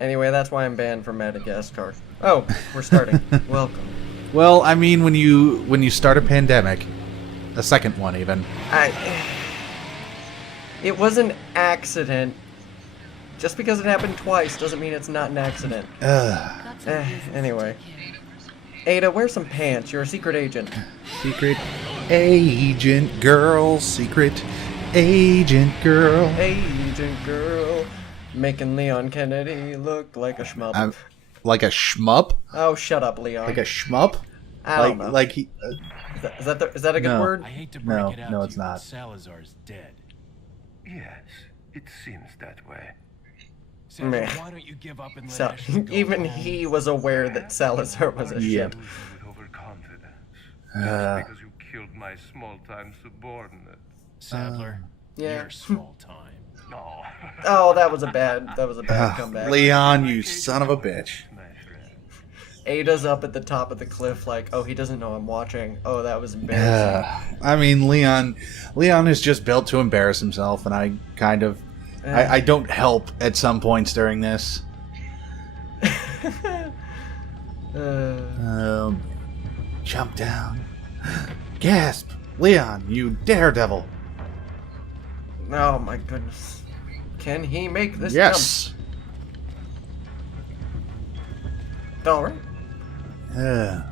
Anyway, that's why I'm banned from Madagascar. Oh, we're starting. Welcome. Well, I mean, when you start a pandemic, a second one even. It was an accident. Just because it happened twice doesn't mean it's not an accident. Anyway. Ada, wear some pants. You're a secret agent. Secret agent girl. Secret agent girl. Agent girl. Making Leon Kennedy look like a shmup. Like a shmup? Oh, shut up, Leon. Like a shmup? I don't know. Like he... Is that a good word? I hate to break it out no, to it's you, but not. Salazar's dead. Yes, it seems that way. Salazar, Meh. why don't you give up and let Ashley go Even home? he was aware that Salazar was a ship. With overconfidence. Just because you killed my small-time subordinate. Sadler, yeah. you're small time. No. Oh, that was a bad comeback. Leon, you son of a bitch. My friend. Ada's up at the top of the cliff like, oh, he doesn't know I'm watching. Oh, that was embarrassing. I mean, Leon is just built to embarrass himself, and I kind of... I don't help at some points during this. Jump down. Gasp! Leon, you daredevil! Oh my goodness. Can he make this Yes! jump? Alright. Uh,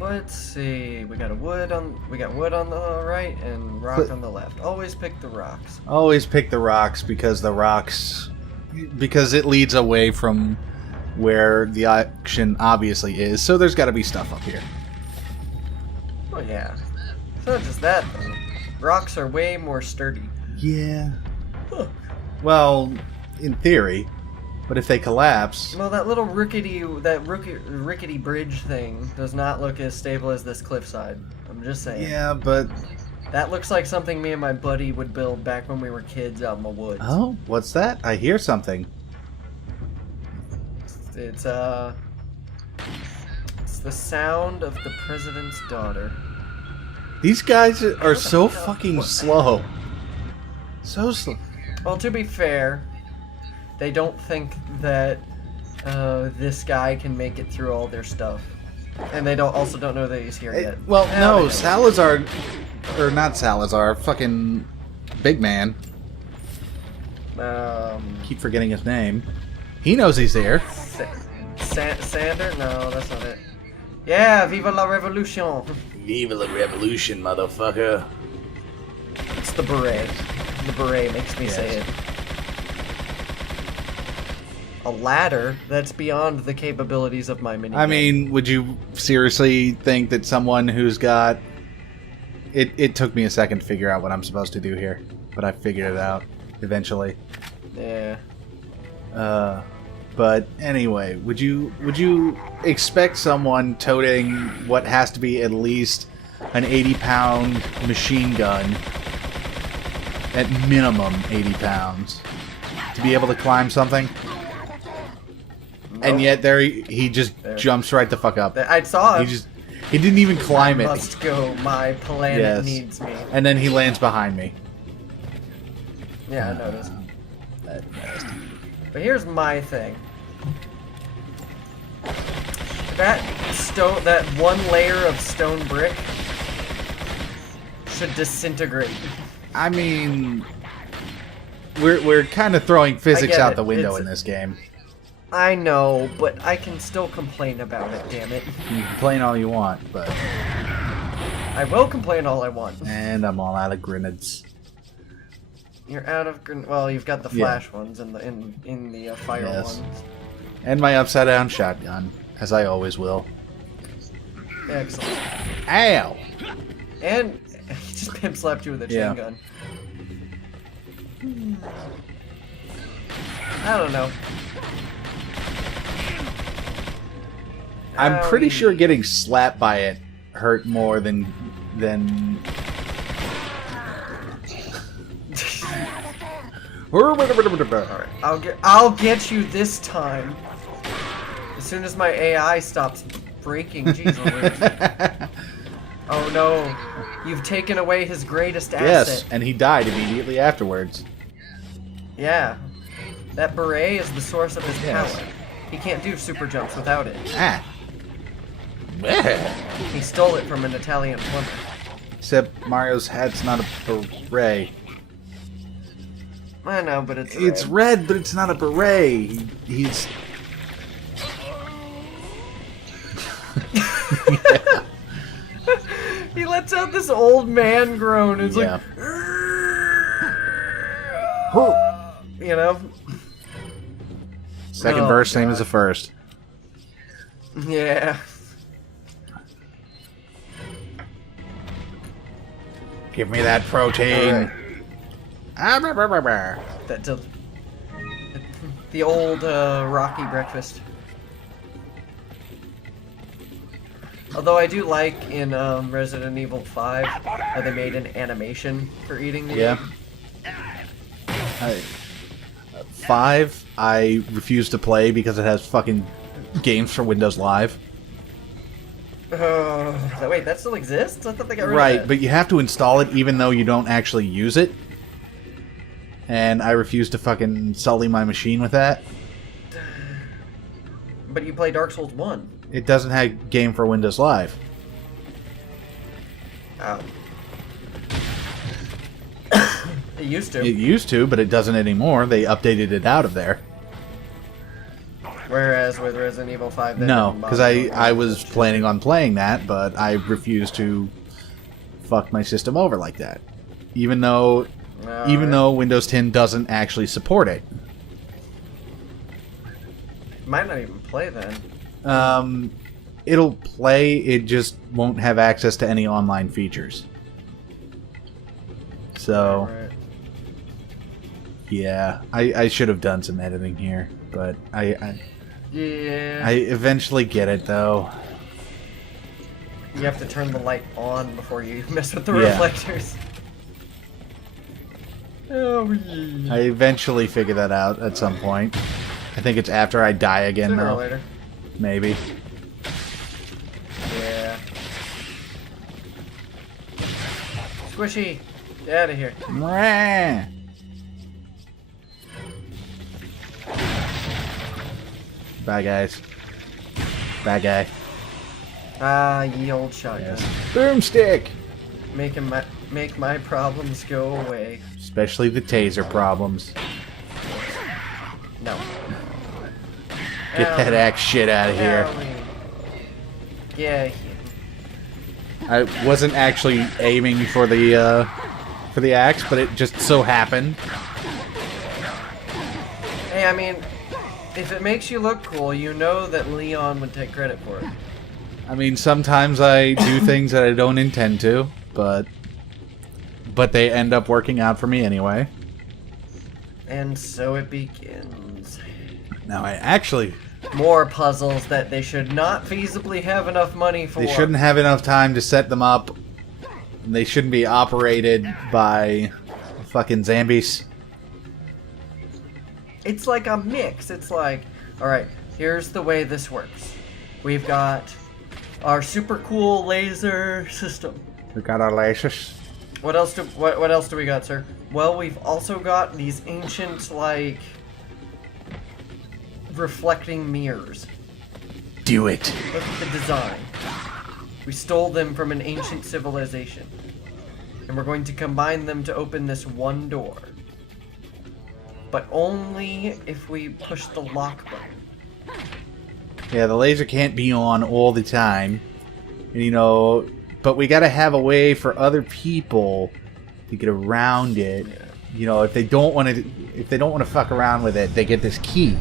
Let's see. We got wood on the right and rock on the left. Always pick the rocks. always pick the rocks because it leads away from where the action obviously is, so there's got to be stuff up here. Oh yeah. It's not just that though. Rocks are way more sturdy. Yeah. Huh. Well, in theory, but if they collapse... Well, that little rickety bridge thing does not look as stable as this cliffside. I'm just saying. Yeah, but... That looks like something me and my buddy would build back when we were kids out in the woods. Oh, what's that? I hear something. It's the sound of the president's daughter. These guys are so fucking slow. So slow. Well, to be fair, they don't think that this guy can make it through all their stuff, and they also don't know that he's here yet. Well, Yeah, no, they know. Salazar, or not Salazar, fucking big man. Keep forgetting his name. He knows he's there. Sander? No, that's not it. Yeah, Viva la Revolution! Viva la revolution, motherfucker. It's the beret. The beret makes me say it. A ladder? That's beyond the capabilities of my mini. I mean, would you seriously think that someone who's got... It took me a second to figure out what I'm supposed to do here, but I figured it out eventually. Yeah. But anyway, would you expect someone toting what has to be at least an 80-pound machine gun, at minimum 80 pounds, to be able to climb something? Nope. And yet he just jumps right the fuck up. I saw him. He didn't even climb I it. must go. My planet Yes. needs me. And then he lands behind me. Yeah, I noticed. But here's my thing. That one layer of stone brick should disintegrate. I mean, we're kind of throwing physics get out it. the window It's- in this game. I know, but I can still complain about it, damn it. You can complain all you want, but... I will complain all I want. And I'm all out of grenades. You're out of well, you've got the Yeah. flash ones and the fire Yes. ones. And my upside-down shotgun, as I always will. Excellent. Ow! And he just pimp slapped you with a chain Yeah. gun. I don't know. I'm pretty Owie. sure getting slapped by it hurt more than... Alright, I'll get you this time. As soon as my AI stops breaking, jeez Louise. Oh no, you've taken away his greatest asset. Yes, and he died immediately afterwards. Yeah. That beret is the source of his Yes. power. He can't do super jumps without it. Ah. He stole it from an Italian plumber. Except Mario's hat's not a beret. I know, but it's It's red, but it's not a beret. He's... Yeah. He lets out this old man groan. It's Yeah. like, you know. Second Oh, verse, same God. as the first. Yeah. Give me that protein. Alright. Ah, brr, brr, brr, brr. That the old Rocky breakfast. Although I do like in Resident Evil 5 how they made an animation for eating the Yeah. 5, I refuse to play because it has fucking games for Windows Live. Wait, that still exists? I thought they got rid of Right, that. but you have to install it even though you don't actually use it. And I refuse to fucking sully my machine with that. But you play Dark Souls 1. It doesn't have game for Windows Live. Oh. It used to. It used to, but it doesn't anymore. They updated it out of there. Whereas with Resident Evil 5, they No, didn't because bother I with was that. planning on playing that, but I refused to fuck my system over like that. Even though Windows 10 doesn't actually support it. Might not even play then. It'll play, it just won't have access to any online features. So, Right. yeah, I should have done some editing here, but I Yeah. eventually get it, though. You have to turn the light on before you mess with the Yeah. reflectors. Oh, yeah. I eventually figure that out at some point. I think it's after I die again, Sooner or though. later. Maybe. Yeah. Squishy, get out of here. Mwah. Bye, guys. Bad guy. Ah, ye old shotgun. Boomstick! Make my problems go away. Especially the taser problems. No. Get that axe shit out of here. Owie. Yeah. I wasn't actually aiming for the axe, but it just so happened. Hey, I mean, if it makes you look cool, you know that Leon would take credit for it. I mean, sometimes I do things that I don't intend to, but they end up working out for me anyway. And so it begins. Now I actually... More puzzles that they should not feasibly have enough money for. They shouldn't have enough time to set them up. They shouldn't be operated by fucking zombies. It's like a mix. It's like, alright, here's the way this works. We've got our super cool laser system. We got our lasers. What else do we got, sir? Well, we've also got these ancient, like, reflecting mirrors. Do it. Look at the design. We stole them from an ancient civilization. And we're going to combine them to open this one door. But only if we push the lock button. Yeah, the laser can't be on all the time. And, you know, but we gotta have a way for other people to get around it. Yeah. You know, if they don't want to fuck around with it, they get this key.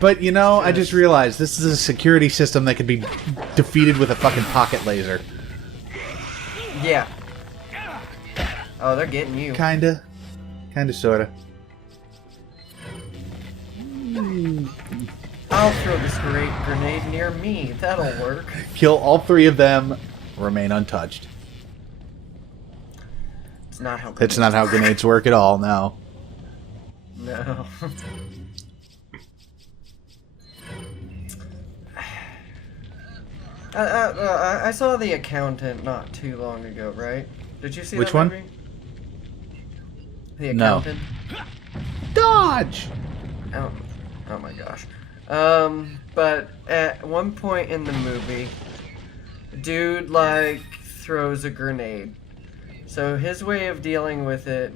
But you know, I just realized this is a security system that could be defeated with a fucking pocket laser. Yeah. Oh, they're getting you. Kinda, sorta. I'll throw this grenade near me. That'll work. Kill all three of them. Remain untouched. It's not how. That's not how grenades work at all. No. No. I saw The Accountant not too long ago, right? Did you see Which that one? movie? The No. accountant? Dodge! Oh my gosh. But at one point in the movie, dude, like, throws a grenade. So his way of dealing with it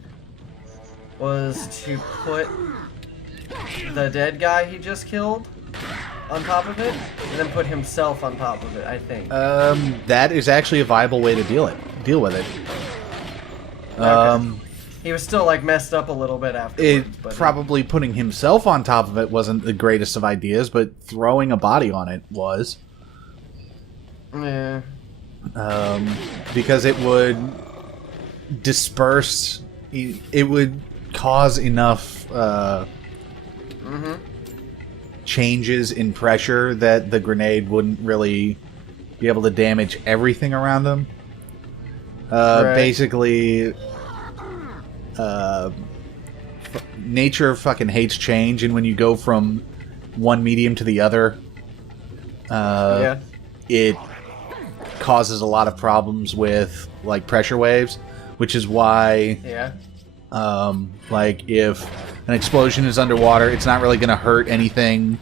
was to put the dead guy he just killed on top of it, and then put himself on top of it, I think. That is actually a viable way to deal with it. Okay. He was still, like, messed up a little bit afterwards. But Probably putting himself on top of it wasn't the greatest of ideas, but throwing a body on it was. Yeah. Because it would disperse, it would cause enough changes in pressure that the grenade wouldn't really be able to damage everything around them. Right. Basically, nature fucking hates change, and when you go from one medium to the other, Yeah. it causes a lot of problems with, like, pressure waves, which is why, Yeah. like, if an explosion is underwater, it's not really going to hurt anything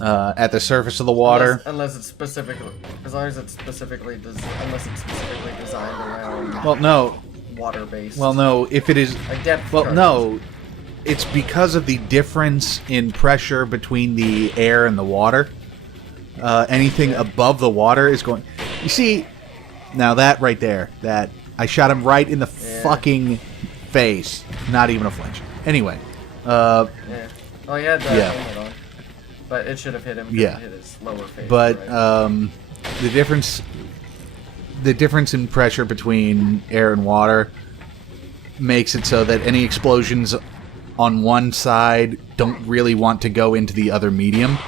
at the surface of the water. Unless it's specifically, as long as it's specifically, unless it's specifically designed around Well, no. water-based. Well, no. If it is, Like depth well, charges. no. It's because of the difference in pressure between the air and the water. Anything above the water is going. You see, now that right there, that I shot him right in the fucking face. Not even a flinch. Anyway. Yeah. Oh, he had that Yeah. helmet on. But it should have hit him. 'Cause Yeah. It hit his lower face. But right? the difference in pressure between air and water makes it so that any explosions on one side don't really want to go into the other medium.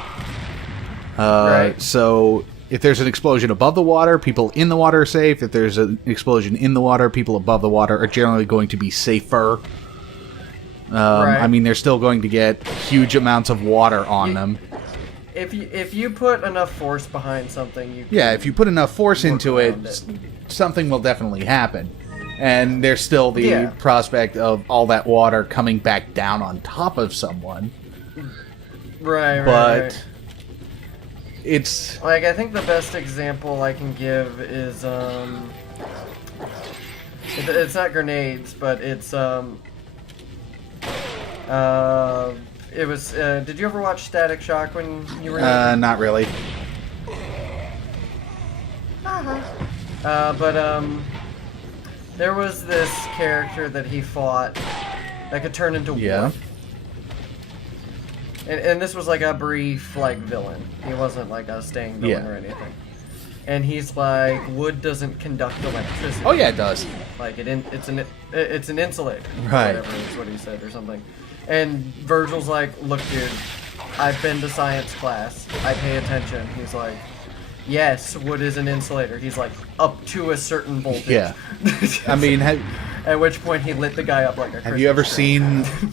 Right. So if there's an explosion above the water, people in the water are safe. If there's an explosion in the water, people above the water are generally going to be safer. Right. I mean, they're still going to get huge amounts of water on them. If you put enough force behind something, you Yeah, if you put enough force work into it, around it. something will definitely happen. And there's still the Yeah. prospect of all that water coming back down on top of someone. right, But right. it's... Like, I think the best example I can give is it's not grenades, but it's it was did you ever watch Static Shock when you were young? not really. But there was this character that he fought that could turn into Yeah. wood. And this was like a brief, like, villain. He wasn't like a staying villain Yeah. or anything. And he's like, wood doesn't conduct electricity. Oh yeah, it does. Like it's an insulator. Right. Whatever is what he said or something. And Virgil's like, look, dude, I've been to science class. I pay attention. He's like, yes, wood is an insulator. He's like, up to a certain voltage. Yeah. I mean, At which point he lit the guy up like a have you ever Christmas tree.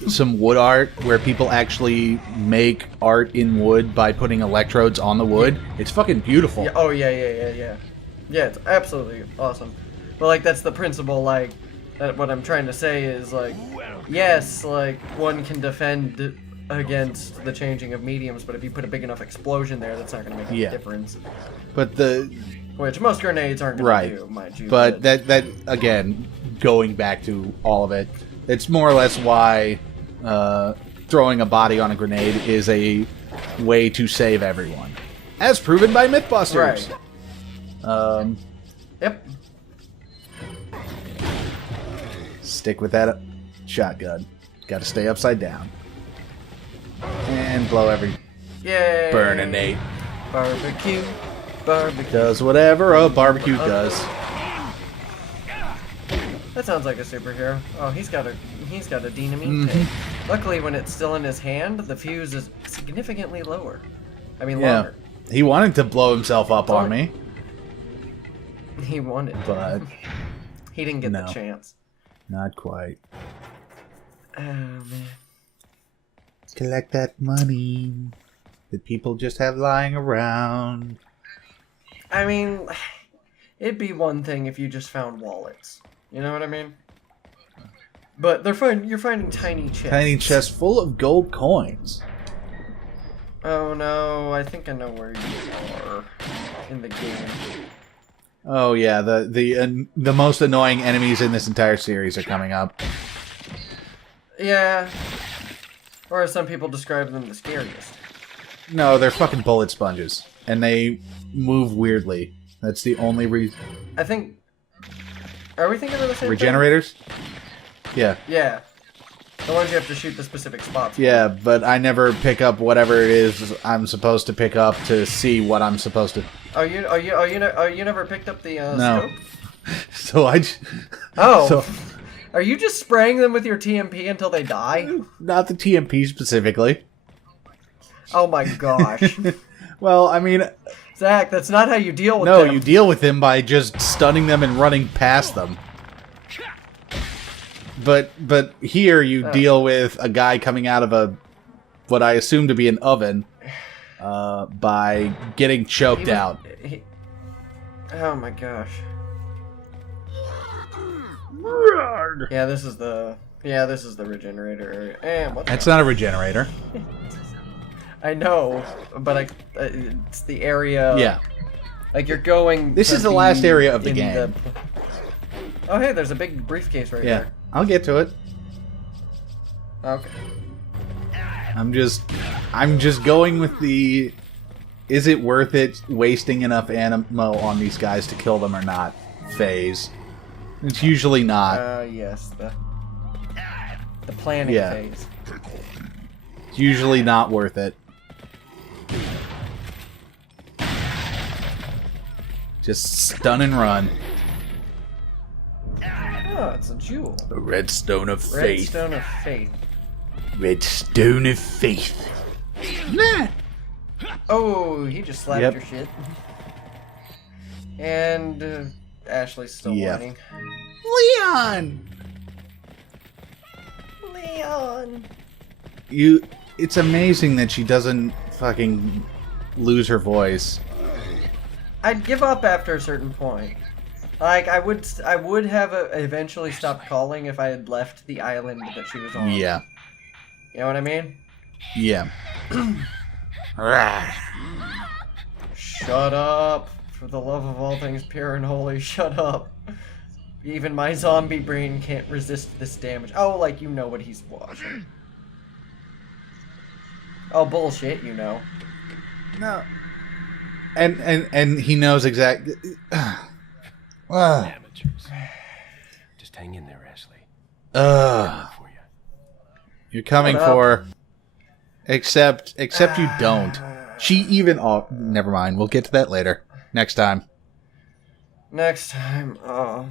seen some wood art where people actually make art in wood by putting electrodes on the wood? It's fucking beautiful. Yeah, oh yeah. Yeah, it's absolutely awesome. But like that's the principle. Like what I'm trying to say is like, yes, like one can defend against the changing of mediums, but if you put a big enough explosion there, that's not going to make any Yeah. difference. But the Which most grenades aren't going right, to do, mind you. but that again, going back to all of it, it's more or less why throwing a body on a grenade is a way to save everyone, as proven by MythBusters. Right. Yep. Stick with that shotgun. Got to stay upside down and blow every Yay. burninate. Barbecue. Does whatever a barbecue does. That sounds like a superhero. Oh, he's got a dynamite. Mm-hmm. Luckily, when it's still in his hand, the fuse is significantly lower. I mean, Yeah, longer. he wanted to blow himself up on me, He wanted, but he didn't get No. the chance. not quite. Oh man. Collect that money that people just have lying around. I mean, it'd be one thing if you just found wallets. You know what I mean? But you're finding tiny chests. Tiny chest full of gold coins. Oh no, I think I know where you are in the game. Oh yeah, the most annoying enemies in this entire series are coming up. Yeah. Or as some people describe them, the scariest. No, they're fucking bullet sponges. And they move weirdly. That's the only reason. I think... Are we thinking of the same Regenerators? Yeah. thing? Yeah. The ones you have to shoot the specific spots. Yeah, but I never pick up whatever it is I'm supposed to pick up to see what I'm supposed to... You never picked up the No. scope? So I... Oh. So, Are you just spraying them with your TMP until they die? not the TMP specifically. Oh my gosh. Well, I mean... Zach, that's not how you deal with No, them. you deal with them by just stunning them and running past them. But here you deal with a guy coming out of what I assume to be an oven by getting choked out. Oh my gosh. Yeah, this is the regenerator area. And what? That's not a regenerator. I know, but it's the area. Yeah. Like you're going. This to is the be last area of the in game. Oh hey, there's a big briefcase right Yeah, there. I'll get to it. Okay. I'm just going with the... Is it worth it wasting enough ammo on these guys to kill them or not phase. It's usually not. Yes, the planning Yeah. phase. It's usually not worth it. Just stun and run. Oh, it's a jewel. The redstone of Redstone of Faith. Redstone of faith. Nah. Oh, he just slapped Yep. your shit. And Ashley's still Yeah. whining. Leon! Leon! It's amazing that she doesn't fucking lose her voice. I'd give up after a certain point. Like I would have eventually stopped calling if I had left the island that she was on. Yeah. You know what I mean? Yeah. Shut up! For the love of all things pure and holy, shut up! Even my zombie brain can't resist this damage. Oh, like you know what he's watching. Oh bullshit! You know. No. And he knows exactly. Amateurs. Just hang in there, Ashley. For you. You're coming Shut up. for. Except you don't. She even. Oh, never mind. We'll get to that later. Next time. Next time. Oh.